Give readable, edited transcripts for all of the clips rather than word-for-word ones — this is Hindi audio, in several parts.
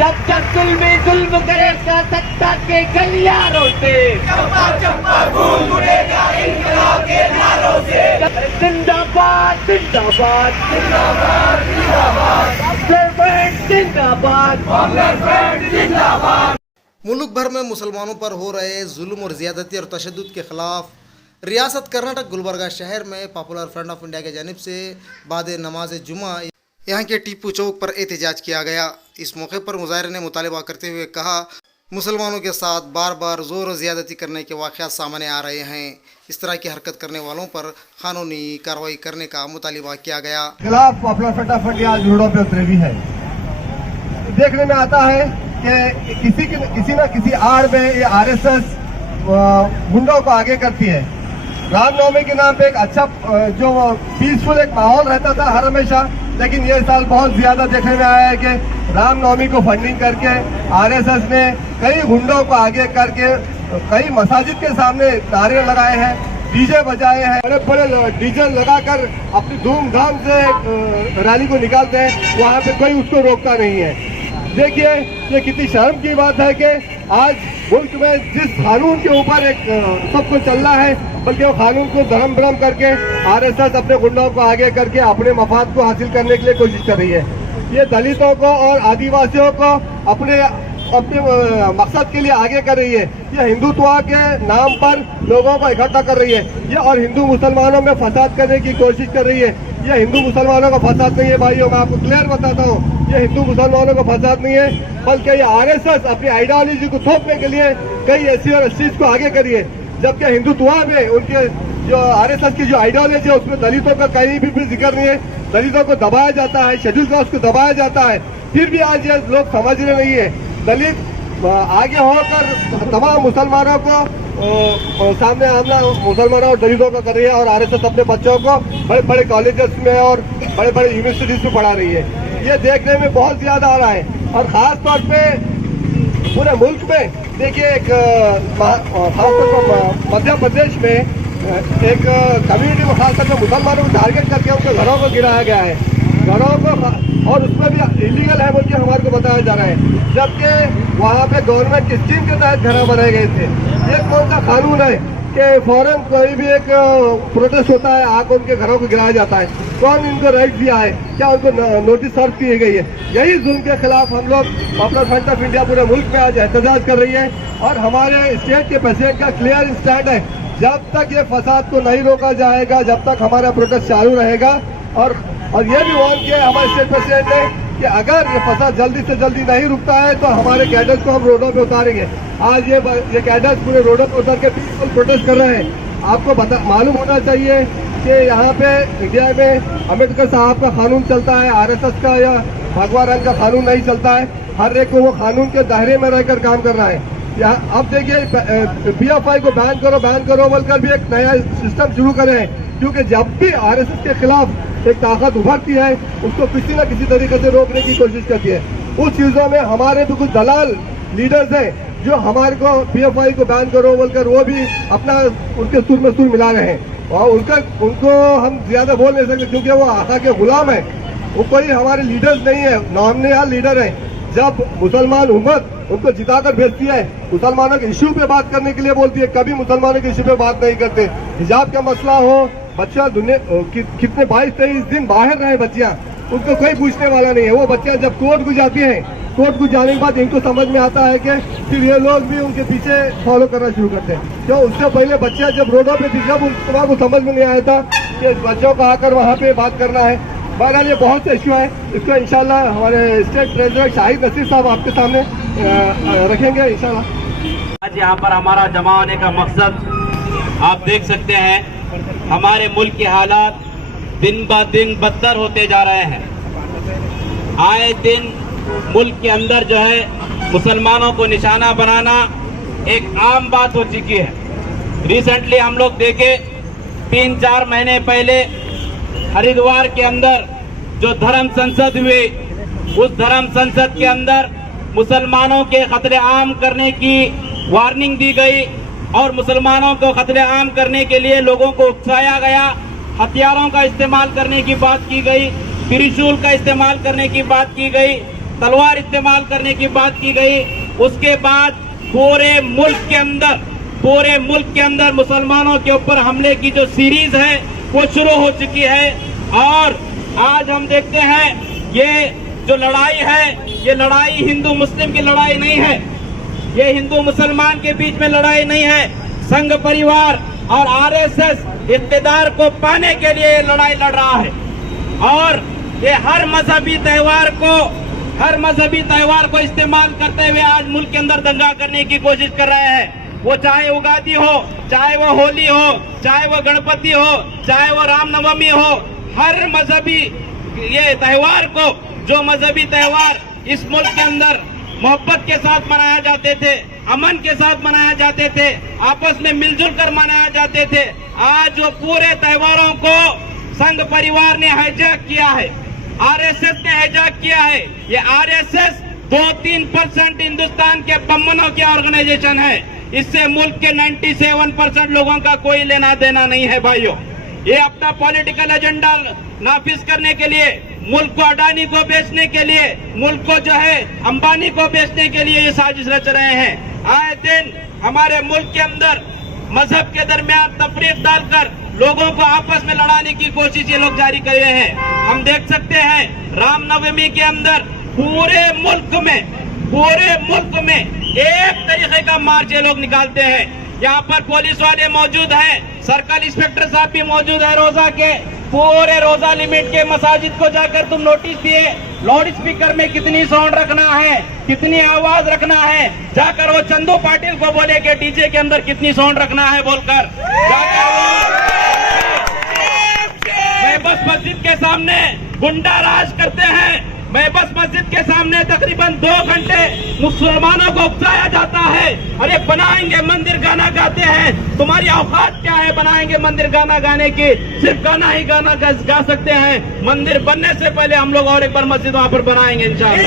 जब तक जुल्मी जुल्म करेगा सत्ता के गलियारों से, चंपा चंपा गूंज उठेगा इंकलाब के नारों से। जिंदाबाद जिंदाबाद जिंदाबाद जिंदाबाद जिंदाबाद जिंदाबाद। मुल्क भर में मुसलमानों पर हो रहे जुल्म और ज़्यादती और तशद्दुद के ख़िलाफ़ रियासत कर्नाटक गुलबर्गा शहर में पॉपुलर फ्रंट ऑफ इंडिया की जानिब से बाद नमाज जुमा यहाँ के टीपू चौक पर एहतजाज किया गया। इस मौके पर मुजाहिर ने मुतालबा करते हुए कहा, मुसलमानों के साथ बार बार ज़ोर और ज़्यादती करने के वाक़यात सामने आ रहे हैं। इस तरह की हरकत करने वालों पर कानूनी कार्रवाई करने का मुतालबा किया गया। खिलाफ पॉपुलर फ्रंट ऑफ इंडिया आज रोडों पे उतरी हुई है। देखने में आता है कि किसी न किसी आड़ में ये आरएसएस गुंडों को आगे करती है। रामनवमी के नाम पे एक अच्छा जो पीसफुल एक माहौल रहता था हर हमेशा, लेकिन ये साल बहुत ज्यादा देखने में आया है कि रामनवमी को फंडिंग करके आरएसएस ने कई गुंडों को आगे करके कई मसाजिद के सामने नारे लगाए हैं, डीजे बजाए हैं, बड़े बड़े डीजल लगाकर अपनी धूमधाम से रैली को निकालते हैं। वहाँ पे कोई उसको रोकता नहीं है। देखिए ये कितनी शर्म की बात है कि आज मुल्क में जिस कानून के ऊपर एक सब कुछ चल रहा है, बल्कि वो कानून को धर्म भ्रम करके आरएसएस अपने गुंडों को आगे करके अपने मफाद को हासिल करने के लिए कोशिश कर रही है। ये दलितों को और आदिवासियों को अपने मकसद के लिए आगे कर रही है। ये हिंदुत्व के नाम पर लोगों को इकट्ठा कर रही है ये, और हिंदू मुसलमानों में फसाद करने की कोशिश कर रही है। ये हिंदू मुसलमानों का फसाद नहीं है भाइयों, मैं आपको क्लियर बताता हूँ, ये हिंदू मुसलमानों का फसाद नहीं है, बल्कि ये आरएसएस अपनी आइडियोलॉजी को थोपने के लिए कई ऐसी और चीज को आगे करी है। जबकि हिंदुत्व में उनके जो आरएसएस की जो आइडियोलॉजी है उसमें दलितों का कहीं भी जिक्र नहीं है। दलितों को दबाया जाता है, शेड्यूल कास्ट को दबाया जाता है, फिर भी आज ये लोग समझ रहे नहीं है। दलित आगे होकर तमाम मुसलमानों को सामने आमना मुसलमानों और दलितों का कर रही है, और आरएसएस अपने बच्चों को बड़े बड़े कॉलेजेस में और बड़े बड़े यूनिवर्सिटीज में पढ़ा रही है। ये देखने में बहुत ज्यादा आ रहा है, और खास तौर पे पूरे मुल्क में देखिए एक खासतौर पर मध्य प्रदेश में एक कम्युनिटी को खासतौर पर मुसलमानों को टारगेट करके उनके घरों को गिराया गया है, घरों को, और उसमें भी इलीगल है बोल के हमारे को बताया जा रहा है, जबकि वहाँ पे गवर्नमेंट की स्कीम के तहत घर बनाए गए थे। ये कौन सा कानून है कि फौरन कोई भी एक प्रोटेस्ट होता है आकर उनके घरों को गिराया जाता है? कौन इनको राइट दिया है? क्या उनको नोटिस सर्व की गई है? यही जुल्म के खिलाफ हम लोग पॉपुलर फ्रंट ऑफ इंडिया पूरे मुल्क में आज एहतजाज कर रही है, और हमारे स्टेट के प्रेसिडेंट का क्लियर स्टैंड है, जब तक ये फसाद को नहीं रोका जाएगा, जब तक हमारा प्रोटेस्ट चालू रहेगा। और ये भी वार्न किया हमारे स्टेट प्रेसिडेंट ने कि अगर ये फसाद जल्दी से जल्दी नहीं रुकता है तो हमारे कैडर्स को हम रोडों पे उतारेंगे। आज ये कैडर्स पूरे रोडों पे उतर के पीसफुल प्रोटेस्ट कर रहे हैं। आपको मालूम होना चाहिए कि यहाँ पे इंडिया में अम्बेडकर साहब का कानून चलता है, आरएसएस का या भगवा रंग का कानून नहीं चलता है। हर एक को वो कानून के दायरे में रहकर काम करना है। यहाँ अब देखिए पीएफआई को बैन करो बोलकर भी एक नया सिस्टम शुरू करे हैं, क्योंकि जब भी आरएसएस के खिलाफ एक ताकत उभरती है उसको किसी न किसी तरीके से रोकने की कोशिश करती है। उस चीजों में हमारे भी कुछ दलाल लीडर्स हैं जो हमारे को पीएफआई को बैन करो बोलकर वो भी अपना उनके सुर में सुर मिला रहे हैं, और उनको हम ज्यादा बोल नहीं सकते क्योंकि वो आका के गुलाम है। वो कोई हमारे लीडर्स नहीं है, नॉमिनेट लीडर है। जब मुसलमान उम्मत उनको जिताकर भेजती है, मुसलमानों के इश्यू पे बात करने के लिए बोलती है, कभी मुसलमानों के इश्यू पे बात नहीं करते। हिजाब का मसला हो, बच्चा कितने 22-23 दिन बाहर रहे बच्चियां, उनको कोई पूछने वाला नहीं है। वो बच्चियां जब कोर्ट को जाती हैं, कोर्ट को जाने के बाद इनको समझ में आता है कि फिर ये लोग भी उनके पीछे फॉलो करना शुरू करते हैं। तो उससे पहले बच्चियां जब रोडों पे थी, जब उनको समझ में नहीं आया था कि बच्चों को आकर वहाँ पे बात करना है। बहरहाल ये बहुत से इश्यू है, इसको इंशाल्लाह हमारे स्टेट प्रेसिडेंट शाहिद नसीर साहब आपके सामने रखेंगे इंशाल्लाह। आज यहाँ पर हमारा जमा होने का मकसद आप देख सकते हैं, हमारे मुल्क के हालात दिन ब दिन बदतर होते जा रहे हैं। आए दिन मुल्क के अंदर जो है मुसलमानों को निशाना बनाना एक आम बात हो चुकी है। रिसेंटली हम लोग देखे 3-4 महीने पहले हरिद्वार के अंदर जो धर्म संसद हुई, उस धर्म संसद के अंदर मुसलमानों के कत्लेआम करने की वार्निंग दी गई, और मुसलमानों को कत्लेआम करने के लिए लोगों को उकसाया गया। हथियारों का इस्तेमाल करने की बात की गई, त्रिशूल का इस्तेमाल करने की बात की गई। तलवार इस्तेमाल करने की बात की गई। उसके बाद पूरे मुल्क के अंदर मुसलमानों के ऊपर हमले की जो सीरीज है वो शुरू हो चुकी है। और आज हम देखते हैं ये जो लड़ाई है, ये लड़ाई हिंदू मुस्लिम की लड़ाई नहीं है, ये हिंदू मुसलमान के बीच में लड़ाई नहीं है। संघ परिवार और आरएसएस इक़्तिदार को पाने के लिए ये लड़ाई लड़ रहा है। और ये हर मजहबी त्योहार को इस्तेमाल करते हुए आज मुल्क के अंदर दंगा करने की कोशिश कर रहे हैं। वो चाहे उगादी हो, चाहे वो होली हो, चाहे वो गणपति हो, चाहे वो रामनवमी हो, हर मजहबी ये त्योहार को, जो मजहबी त्योहार इस मुल्क के अंदर मोहब्बत के साथ मनाए जाते थे, अमन के साथ मनाए जाते थे, आपस में मिलजुल कर मनाए जाते थे, आज वो पूरे त्योहारों को संघ परिवार ने हाईजैक किया है, आरएसएस ने हाईजैक किया है। ये आरएसएस 2-3% हिंदुस्तान के बमनों के ऑर्गेनाइजेशन है। इससे मुल्क के 97% लोगों का कोई लेना देना नहीं है भाइयों। ये अपना पॉलिटिकल एजेंडा नाफिज करने के लिए, मुल्क को अडानी को बेचने के लिए, मुल्क को जो है अंबानी को बेचने के लिए ये साजिश रच रहे हैं। आए दिन हमारे मुल्क के अंदर मजहब के दरमियान तफरीक डालकर लोगों को आपस में लड़ाने की कोशिश ये लोग जारी कर रहे हैं। हम देख सकते हैं रामनवमी के अंदर पूरे मुल्क में एक तरीके का मार्च ये लोग निकालते हैं। यहाँ पर पुलिस वाले मौजूद हैं, सर्कल इंस्पेक्टर साहब भी मौजूद है। रोजा के पूरे रोजा लिमिट के मसाजिद को जाकर तुम नोटिस दिए, लाउड स्पीकर में कितनी साउंड रखना है, कितनी आवाज रखना है, जाकर वो चंदू पाटिल को बोले कि डीजे के अंदर कितनी साउंड रखना है बोलकर बस मस्जिद के सामने गुंडा राज करते हैं। मैं बस मस्जिद के सामने तकरीबन 2 घंटे मुसलमानों को उकसाया जाता है। अरे बनाएंगे मंदिर, गाना गाते हैं, तुम्हारी औकात क्या है बनाएंगे मंदिर गाना गाने की? सिर्फ गाना ही गाना गा सकते हैं। मंदिर बनने से पहले हम लोग और एक बार मस्जिद वहाँ पर बनाएंगे इंशाअल्लाह।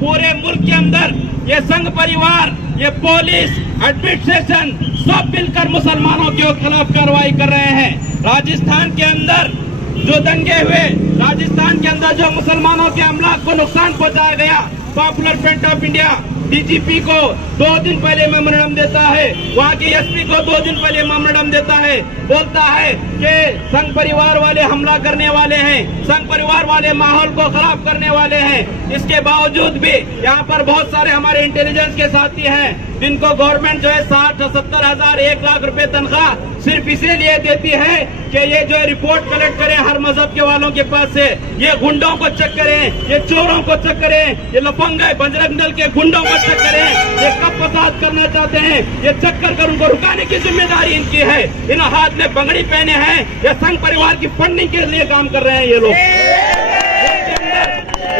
पूरे मुल्क के अंदर ये संघ परिवार, ये पुलिस, एडमिनिस्ट्रेशन सब मिलकर मुसलमानों के खिलाफ कार्रवाई कर रहे हैं। राजस्थान के अंदर जो दंगे हुए, राजस्थान के अंदर जो मुसलमानों के अमलाक को नुकसान पहुंचाया गया, popular front of India DGP को 2 दिन पहले मेमोरेंडम देता है, वहाँ के एसपी को 2 दिन पहले मेमोरेंडम देता है, बोलता है कि संघ परिवार वाले हमला करने वाले हैं, संघ परिवार वाले माहौल को खराब करने वाले हैं। इसके बावजूद भी यहाँ पर बहुत सारे हमारे इंटेलिजेंस के साथी हैं जिनको गवर्नमेंट जो है 60-70 हजार 1 लाख रुपए तनख्वाह सिर्फ इसीलिए देती है कि ये जो रिपोर्ट कलेक्ट करें हर मजहब के वालों के पास से, ये गुंडों को चेक करें, ये चोरों को चेक करें, ये लफंगे बजरंग दल के गुंडों को चेक करें, ये कब फसाद करना चाहते हैं, ये चेक कर उनको रुकाने की जिम्मेदारी इनकी है। इन हाथ में पगड़ी पहने हैं, ये संघ परिवार की फंडिंग के लिए काम कर रहे हैं ये लोग।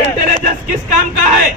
इंटेलिजेंस किस काम का है?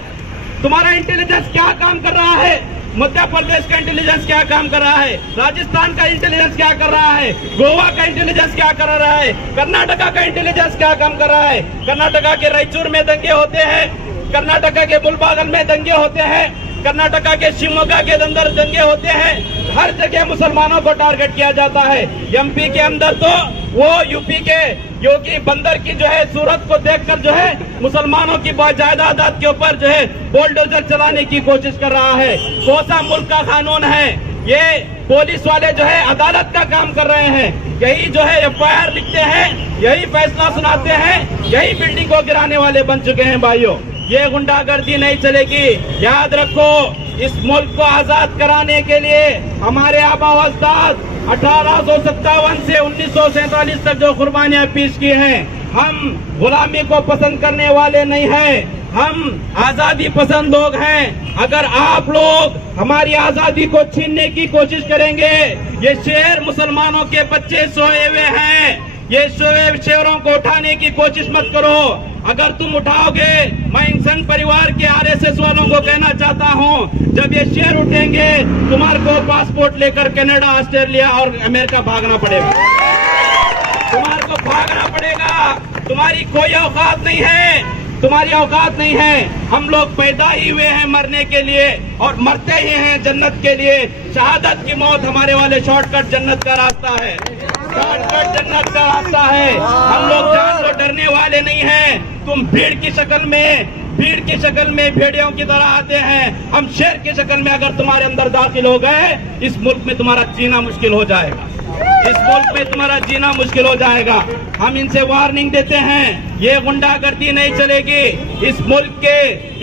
तुम्हारा इंटेलिजेंस क्या काम कर रहा है? मध्य प्रदेश का इंटेलिजेंस क्या काम कर रहा है? राजस्थान का इंटेलिजेंस क्या कर रहा है? गोवा का इंटेलिजेंस क्या कर रहा है? कर्नाटका का इंटेलिजेंस क्या काम कर रहा है? कर्नाटका के रायचूर में दंगे होते हैं, कर्नाटका के मुलबागल में दंगे होते हैं, कर्नाटका के शिवमोगा के अंदर दंगे होते हैं। हर जगह मुसलमानों को टारगेट किया जाता है। एमपी के अंदर तो वो यूपी के योगी बंदर की जो है सूरत को देखकर जो है मुसलमानों की जायदाद के ऊपर जो है बुलडोजर चलाने की कोशिश कर रहा है। कौन सा मुल्क का कानून है? ये पुलिस वाले जो है अदालत का काम कर रहे हैं, यही जो है एफआईआर लिखते हैं, यही फैसला सुनाते हैं, यही बिल्डिंग को गिराने वाले बन चुके हैं भाइयों। ये गुंडागर्दी नहीं चलेगी। याद रखो, इस मुल्क को आजाद कराने के लिए हमारे आबा अजदाद 1857 से 1947 तक जो कुर्बानियां पेश की हैं, हम गुलामी को पसंद करने वाले नहीं हैं, हम आजादी पसंद लोग हैं। अगर आप लोग हमारी आजादी को छीनने की कोशिश करेंगे, ये शेर मुसलमानों के बच्चे सोए हुए हैं, ये सोए शेरों को उठाने की कोशिश मत करो। अगर तुम उठाओगे, मैं संघ परिवार के आरएसएस वालों को कहना चाहता हूं, जब ये शेर उठेंगे तुम्हारे को पासपोर्ट लेकर कनाडा, ऑस्ट्रेलिया और अमेरिका भागना पड़ेगा, तुम्हारे को भागना पड़ेगा। तुम्हारी कोई औकात नहीं है, तुम्हारी औकात नहीं है। हम लोग पैदा ही हुए हैं मरने के लिए और मरते ही हैं जन्नत के लिए। शहादत की मौत हमारे वाले शॉर्टकट जन्नत का रास्ता है। काट काट जन्नत का रास्ता है। हम लोग जान को डरने वाले नहीं हैं। तुम भीड़ की शक्ल में भेड़ियों की तरह आते हैं। हम शेर की शक्ल में अगर तुम्हारे अंदर दाखिल हो गए, इस मुल्क में तुम्हारा जीना मुश्किल हो जाएगा। इस मुल्क में तुम्हारा जीना मुश्किल हो जाएगा। हम इनसे वार्निंग देते हैं, ये गुंडागर्दी नहीं चलेगी। इस मुल्क के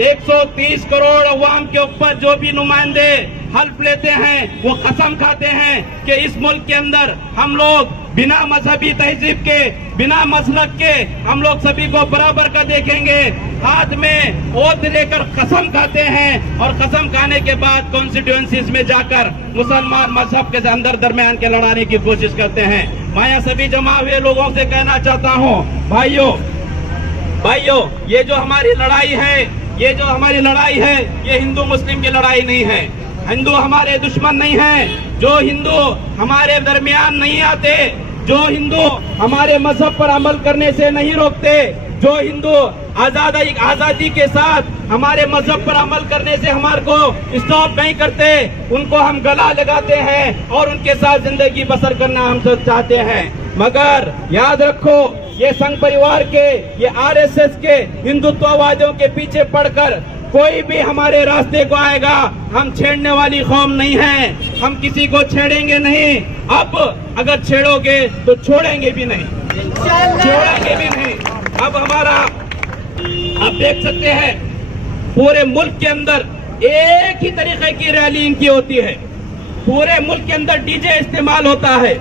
130 करोड़ अवाम के ऊपर जो भी नुमाइंदे हल्फ लेते हैं, वो कसम खाते हैं कि इस मुल्क के अंदर हम लोग बिना मजहबी तहजीब के, बिना मसलक के, हम लोग सभी को बराबर का देखेंगे। हाथ में ओथ लेकर कसम खाते हैं और कसम खाने के बाद कॉन्स्टिट्यूएंसीज में जाकर मुसलमान मजहब के अंदर दरमियान के लड़ाने की कोशिश करते हैं। मैं यहाँ सभी जमा हुए लोगों से कहना चाहता हूँ, भाइयों, ये जो हमारी लड़ाई है, ये हिंदू मुस्लिम की लड़ाई नहीं है। हिंदू हमारे दुश्मन नहीं हैं। जो हिंदू हमारे दरमियान नहीं आते, जो हिंदू हमारे मजहब पर अमल करने से नहीं रोकते, जो हिंदू आजादी के साथ हमारे मजहब पर अमल करने से हमारे को स्टॉप नहीं करते, उनको हम गला लगाते हैं और उनके साथ जिंदगी बसर करना हम सब चाहते हैं। मगर याद रखो, ये संघ परिवार के, ये आरएसएस के हिंदुत्ववादियों के पीछे पड़कर कोई भी हमारे रास्ते को आएगा, हम छेड़ने वाली कौम नहीं है। हम किसी को छेड़ेंगे नहीं। अब अगर छेड़ोगे तो छोड़ेंगे भी नहीं। अब हमारा, आप देख सकते हैं, पूरे मुल्क के अंदर एक ही तरीके की रैली इनकी होती है। पूरे मुल्क के अंदर डीजे इस्तेमाल होता है।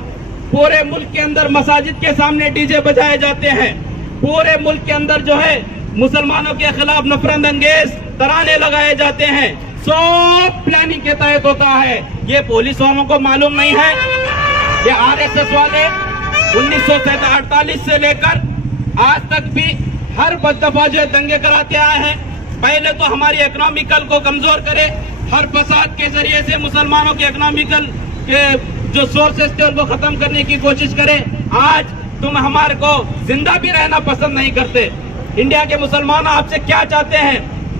पूरे मुल्क के अंदर मसाजिद के सामने डीजे बजाए जाते हैं। पूरे मुल्क के अंदर जो है मुसलमानों के खिलाफ नफरत अंगेज तराने लगाए जाते हैं। सब प्लानिंग के तहत होता है। ये पुलिस वालों को मालूम नहीं है। ये आरएसएस वाले 1948 से लेकर आज तक भी हर दफा जो दंगे कराते आए हैं। पहले तो हमारी इकोनॉमिकल को कमजोर करे, हर फसाद के जरिए से मुसलमानों के इकोनॉमिकल के जो सोर्सेस थे उनको खत्म करने की कोशिश करे। आज तुम हमारे को जिंदा भी रहना पसंद नहीं करते। इंडिया के मुसलमान आपसे क्या चाहते हैं?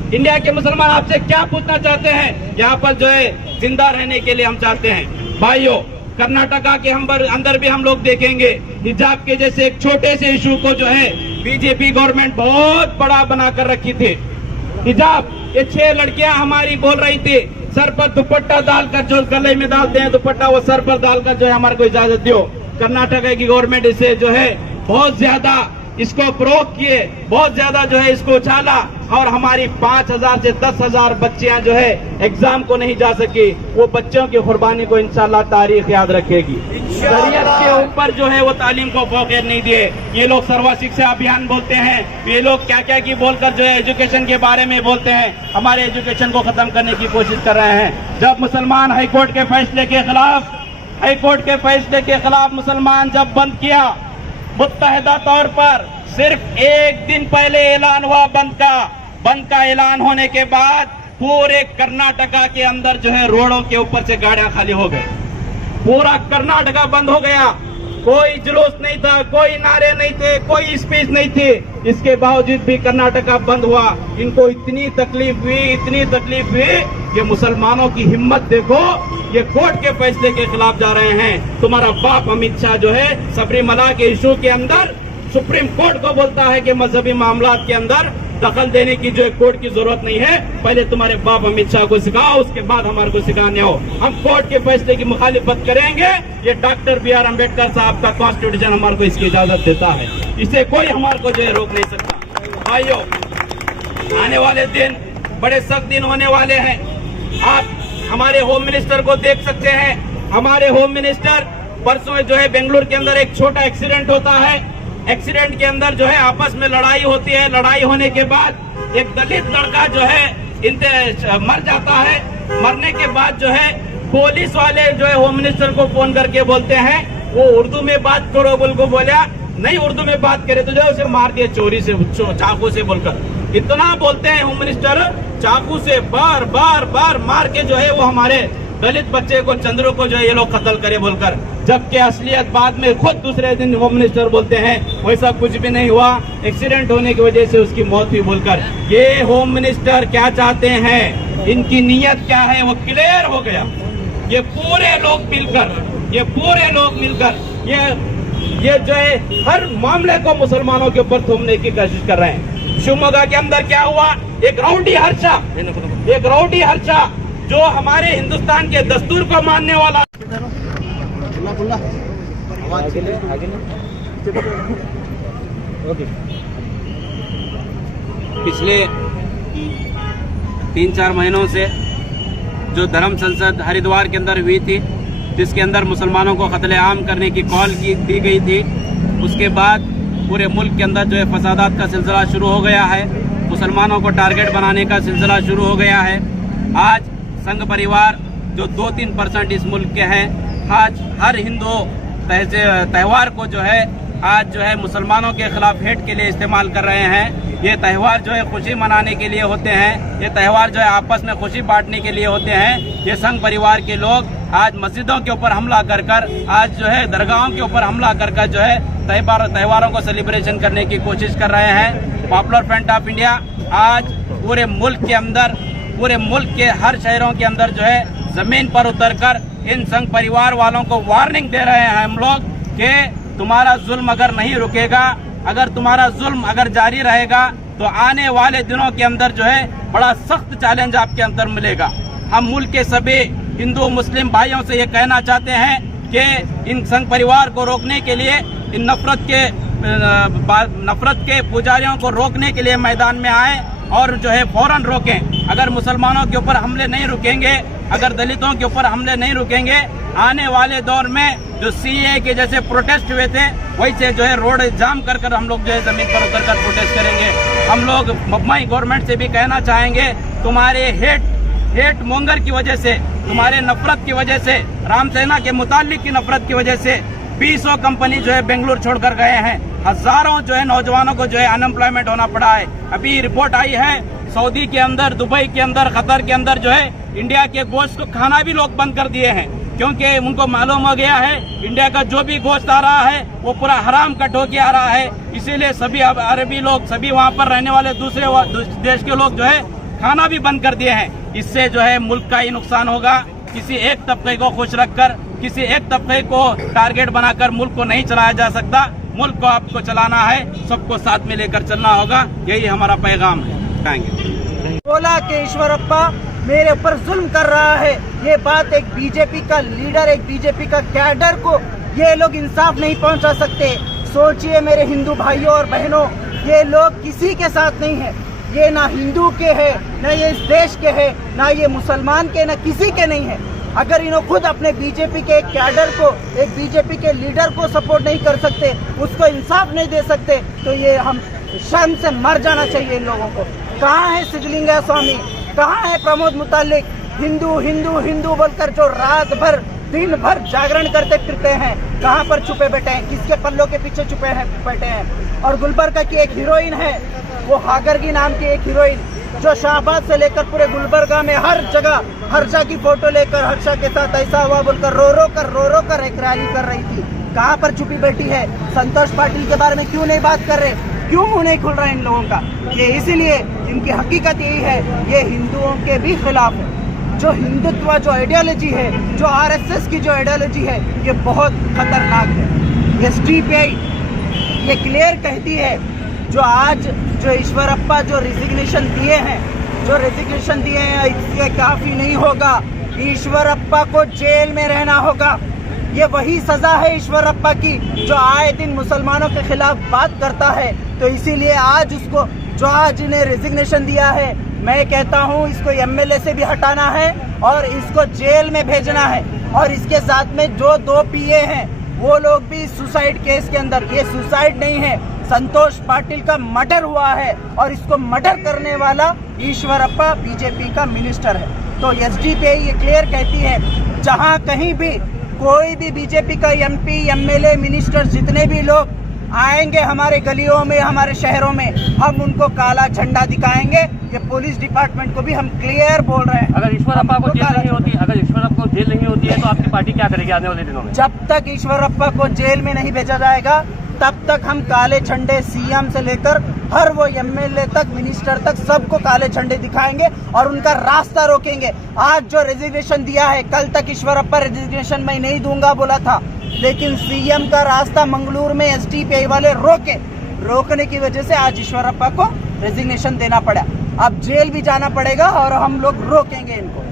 इंडिया के मुसलमान आपसे क्या पूछना चाहते हैं? यहाँ पर जो है जिंदा रहने के लिए हम चाहते हैं। भाइयों, कर्नाटका के अंदर भी हम लोग देखेंगे, हिजाब के जैसे एक छोटे से इशू को जो है बीजेपी गवर्नमेंट बहुत बड़ा बनाकर रखी थी। हिजाब, ये 6 लड़कियां हमारी बोल रही थी सर पर दुपट्टा डालकर, जो गले में डालते हैं दुपट्टा, वो सर पर डालकर जो है हमारे को इजाजत दो। कर्नाटका की गवर्नमेंट इसे जो है बहुत ज्यादा इसको प्रोक किए, बहुत ज्यादा जो है इसको उछाला और हमारी 5000 से 10,000 बच्चियां जो है एग्जाम को नहीं जा सकी। वो बच्चों की कुर्बानी को इंशाल्लाह तारीख याद रखेगी। शरीयत के ऊपर जो है वो तालीम को फोकस नहीं दिए। ये लोग सर्व शिक्षा अभियान बोलते हैं, ये लोग क्या क्या की बोलकर जो है एजुकेशन के बारे में बोलते हैं, हमारे एजुकेशन को खत्म करने की कोशिश कर रहे हैं। जब मुसलमान हाईकोर्ट के फैसले के खिलाफ मुसलमान जब बंद किया, मुत्तहिदा तौर पर सिर्फ एक दिन पहले ऐलान हुआ बंद का ऐलान होने के बाद पूरे कर्नाटका के अंदर जो है रोडों के ऊपर से गाड़ियां खाली हो गई। पूरा कर्नाटका बंद हो गया। कोई जुलूस नहीं था, कोई नारे नहीं थे, कोई स्पीच नहीं थी। इसके बावजूद भी कर्नाटका बंद हुआ। इनको इतनी तकलीफ हुई कि मुसलमानों की हिम्मत देखो, ये कोर्ट के फैसले के खिलाफ जा रहे हैं। तुम्हारा बाप अमित शाह जो है सबरीमला के इशू के अंदर सुप्रीम कोर्ट को बोलता है कि मजहबी मामलात के अंदर दखल देने की जो कोर्ट की जरूरत नहीं है। पहले तुम्हारे बाप अमित शाह को सिखाओ, उसके बाद हमारे को सिखाने हो। हम कोर्ट के फैसले की मुखालिफत करेंगे। ये डॉक्टर बी आर अम्बेडकर साहब का कॉन्स्टिट्यूशन हमारे को इसकी इजाजत देता है। इसे कोई हमारे को जो है रोक नहीं सकता। भाइयों, आने वाले दिन बड़े सख्त दिन होने वाले हैं। आप हमारे होम मिनिस्टर को देख सकते हैं। हमारे होम मिनिस्टर परसों जो है बेंगलुरु के अंदर एक छोटा एक्सीडेंट होता है। एक्सीडेंट के अंदर जो है आपस में लड़ाई होती है। लड़ाई होने के बाद एक दलित लड़का जो है मर जाता है। मरने के बाद जो है पुलिस वाले जो है होम मिनिस्टर को फोन करके बोलते हैं, वो उर्दू में बात करो बोल को बोला, नहीं उर्दू में बात करे तो जो है उसे मार दिया चोरी से, चाकू से बोलकर। इतना बोलते हैं होम मिनिस्टर, चाकू से बार बार मार के जो है वो हमारे दलित बच्चे को, चंद्रू को जो है ये लोग कत्ल करे बोलकर। जबकि असलियत बाद में खुद दूसरे दिन होम मिनिस्टर बोलते हैं वैसा कुछ भी नहीं हुआ, एक्सीडेंट होने की वजह से उसकी मौत हुई बोलकर। ये होम मिनिस्टर क्या चाहते हैं, इनकी नीयत क्या है वो क्लियर हो गया। ये पूरे लोग मिलकर ये ये जो है हर मामले को मुसलमानों के ऊपर थोपने की कोशिश कर रहे हैं। शिवमोगा के अंदर क्या हुआ, एक राउडी हर्षा जो हमारे हिंदुस्तान के दस्तूर को मानने वाला, पिछले 3-4 महीनों से जो धर्म संसद हरिद्वार के अंदर हुई थी, जिसके अंदर मुसलमानों को कत्लेआम करने की कॉल दी गई थी, उसके बाद पूरे मुल्क के अंदर जो है फसादात का सिलसिला शुरू हो गया है, मुसलमानों को टारगेट बनाने का सिलसिला शुरू हो गया है। आज संघ परिवार जो 2-3% इस मुल्क के हैं, आज हर हिंदू त्यौहार को जो है आज जो है मुसलमानों के खिलाफ हेट के लिए इस्तेमाल कर रहे हैं। ये त्यौहार जो है खुशी मनाने के लिए होते हैं, ये त्यौहार जो है आपस में खुशी बांटने के लिए होते हैं। ये संघ परिवार के लोग आज मस्जिदों के ऊपर हमला कर आज जो है दरगाहों के ऊपर हमला कर जो है त्यौहारों को सेलिब्रेशन करने की कोशिश कर रहे हैं। पॉपुलर फ्रंट ऑफ इंडिया आज पूरे मुल्क के अंदर, पूरे मुल्क के हर शहरों के अंदर जो है जमीन पर उतरकर इन संघ परिवार वालों को वार्निंग दे रहे हैं हम लोग कि तुम्हारा जुल्म अगर नहीं रुकेगा, अगर तुम्हारा जुल्म अगर जारी रहेगा तो आने वाले दिनों के अंदर जो है बड़ा सख्त चैलेंज आपके अंदर मिलेगा। हम मुल्क के सभी हिंदू मुस्लिम भाइयों से ये कहना चाहते हैं कि इन संघ परिवार को रोकने के लिए, इन नफरत के पुजारियों को रोकने के लिए मैदान में आए और जो है फौरन रोकें। अगर मुसलमानों के ऊपर हमले नहीं रुकेंगे, अगर दलितों के ऊपर हमले नहीं रुकेंगे, आने वाले दौर में जो सीए के जैसे प्रोटेस्ट हुए थे वैसे जो है रोड जाम कर हम लोग जो है जमीन पर उतरकर प्रोटेस्ट करेंगे। हम लोग मुंबई गवर्नमेंट से भी कहना चाहेंगे, तुम्हारे हेट मोंगर की वजह से, तुम्हारे नफरत की वजह से, राम सेना के मुतालिक की नफरत की वजह से 20 कंपनी जो है बेंगलुरु छोड़कर गए हैं। हजारों जो है नौजवानों को जो है अनएम्प्लॉयमेंट होना पड़ा है। अभी रिपोर्ट आई है सऊदी के अंदर, दुबई के अंदर, कतर के अंदर जो है इंडिया के गोश्त को खाना भी लोग बंद कर दिए हैं, क्योंकि उनको मालूम हो गया है इंडिया का जो भी गोश्त आ रहा है वो पूरा हराम कट होके आ रहा है। इसीलिए सभी अरबी लोग, सभी वहाँ पर रहने वाले दूसरे देश के लोग जो है खाना भी बंद कर दिए हैं। इससे जो है मुल्क का ही नुकसान होगा। किसी एक तबके को खुश रखकर, किसी एक तबके को टारगेट बनाकर मुल्क को नहीं चलाया जा सकता। मुल्क को आपको चलाना है, सबको साथ में लेकर चलना होगा। यही हमारा पैगाम है। बोला कि ईश्वरप्पा मेरे ऊपर जुल्म कर रहा है, ये बात एक बीजेपी का लीडर, एक बीजेपी का कैडर को ये लोग इंसाफ नहीं पहुंचा सकते। सोचिए मेरे हिंदू भाइयों और बहनों, ये लोग किसी के साथ नहीं है। ये ना हिंदू के है, ना ये इस देश के है, ना ये मुसलमान के, ना किसी के नहीं है। अगर इन्हों खुद अपने बीजेपी के एक कैडर को, एक बीजेपी के लीडर को सपोर्ट नहीं कर सकते, उसको इंसाफ नहीं दे सकते, तो ये हम शर्म से मर जाना चाहिए इन लोगों को। कहाँ है सिद्धलिंगा स्वामी, कहाँ है प्रमोद मुतालिक? हिंदू हिंदू हिंदू बोलकर जो रात भर दिन भर जागरण करते फिरते हैं, कहाँ पर छुपे बैठे हैं? किसके पल्लों के पीछे छुपे बैठे हैं? और गुलबर्गा की एक हीरोइन है, वो हागरगी नाम की एक हीरोइन, जो शाहबाद से लेकर पूरे गुलबर्गा में हर जगह हर्षा की फोटो लेकर, हर्षा के साथ ऐसा हुआ बोलकर रो रो कर एक रैली कर रही थी। कहाँ पर छुपी बैठी है? संतोष पाटिल के बारे में क्यों नहीं बात कर रहे? क्यों मुंह नहीं खुल रहा है इन लोगों का? ये इसीलिए इनकी हकीकत यही है, ये हिंदुओं के भी खिलाफ है। जो हिंदुत्व, जो आइडियोलॉजी है, जो आरएसएस की जो आइडियोलॉजी है, ये बहुत खतरनाक है। एसडीपीआई ये क्लियर कहती है, जो आज जो ईश्वरप्पा जो रिजिग्नेशन दिए हैं, इससे काफी नहीं होगा। ईश्वरप्पा को जेल में रहना होगा। ये वही सजा है ईश्वरप्पा की जो आए दिन मुसलमानों के खिलाफ बात करता है। तो इसीलिए आज उसको, जो आज इन्हें रिजिग्नेशन दिया है, मैं कहता हूँ इसको एमएलए से भी हटाना है और इसको जेल में भेजना है। और इसके साथ में जो 2 पीए हैं वो लोग भी सुसाइड केस के अंदर, ये सुसाइड नहीं है, संतोष पाटिल का मर्डर हुआ है और इसको मर्डर करने वाला ईश्वरप्पा बीजेपी का मिनिस्टर है। तो एसडीपीआई ये क्लियर कहती है, जहाँ कहीं भी कोई भी बीजेपी का एमपी, एमएलए, मिनिस्टर, जितने भी लोग आएंगे हमारे गलियों में, हमारे शहरों में, हम उनको काला झंडा दिखाएंगे। ये पुलिस डिपार्टमेंट को भी हम क्लियर बोल रहे हैं। अगर ईश्वरप्पा को जेल नहीं होती, जेल नहीं होती है तो आपकी पार्टी क्या करेगी आने वाले दिनों में? जब तक ईश्वरप्पा को जेल में नहीं भेजा जाएगा तब तक हम काले झंडे, सीएम से लेकर हर वो एमएलए तक, मिनिस्टर तक, सबको काले झंडे दिखाएंगे और उनका रास्ता रोकेंगे। आज जो रेजिग्नेशन दिया है, कल तक ईश्वरप्पा रेजिग्नेशन मैं नहीं दूंगा बोला था, लेकिन सीएम का रास्ता मंगलूर में एसडीपीआई वाले रोकने की वजह से आज ईश्वरप्पा को रेजिग्नेशन देना पड़ा। अब जेल भी जाना पड़ेगा और हम लोग रोकेंगे इनको।